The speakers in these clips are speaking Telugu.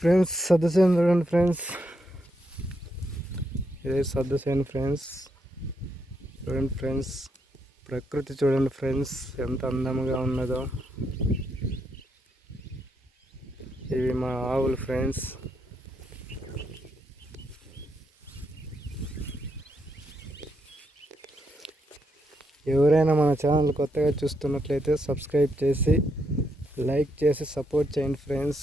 ఫ్రెండ్స్ సద్దసేను చూడండి ఫ్రెండ్స్. ఇదే సద్దసేను ఫ్రెండ్స్. చూడండి ఫ్రెండ్స్ ప్రకృతి చూడండి ఫ్రెండ్స్ ఎంత అందంగా ఉన్నదో. ఇవి మా ఆవులు ఫ్రెండ్స్. ఎవరైనా మన ఛానల్ కొత్తగా చూస్తున్నట్లయితే సబ్స్క్రైబ్ చేసి లైక్ చేసి సపోర్ట్ చేయండి ఫ్రెండ్స్.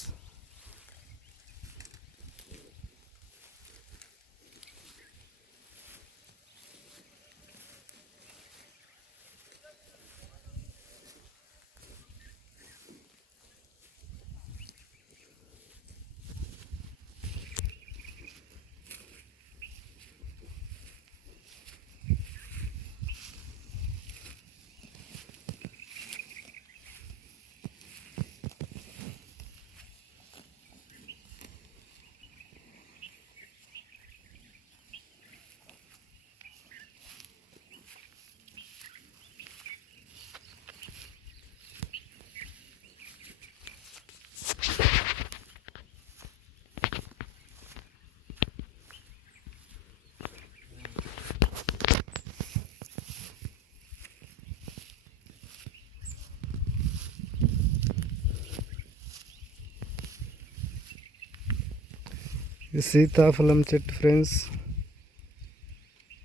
ఇది సీతాఫలం చెట్టు ఫ్రెండ్స్.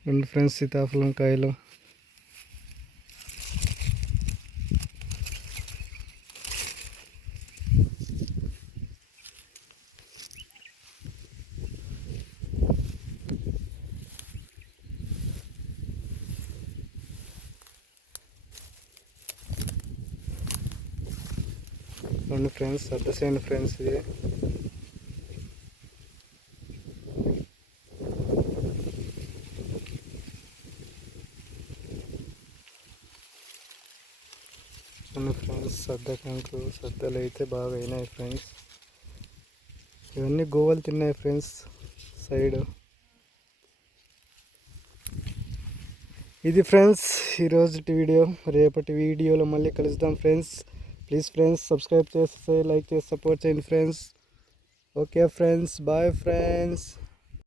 రెండు ఫ్రెండ్స్ సీతాఫలం కాయలు. రెండు ఫ్రెండ్స్ అద్దసేను ఫ్రెండ్స్ ఇది? చూడండి ఫ్రెండ్స్ సద్ద కంకులు సద్దలు అయితే బాగా అయినాయి ఫ్రెండ్స్ ఇవన్నీ గోవలు తిన్నాయి ఫ్రెండ్స్ సైడ్ ఇది ఫ్రెండ్స్ ఈరోజు వీడియో రేపటి వీడియోలో మళ్ళీ కలుద్దాం ఫ్రెండ్స్ ప్లీజ్ ఫ్రెండ్స్ సబ్స్క్రైబ్ చేసి లైక్ చేసి సపోర్ట్ చేయండి friends okay friends bye friends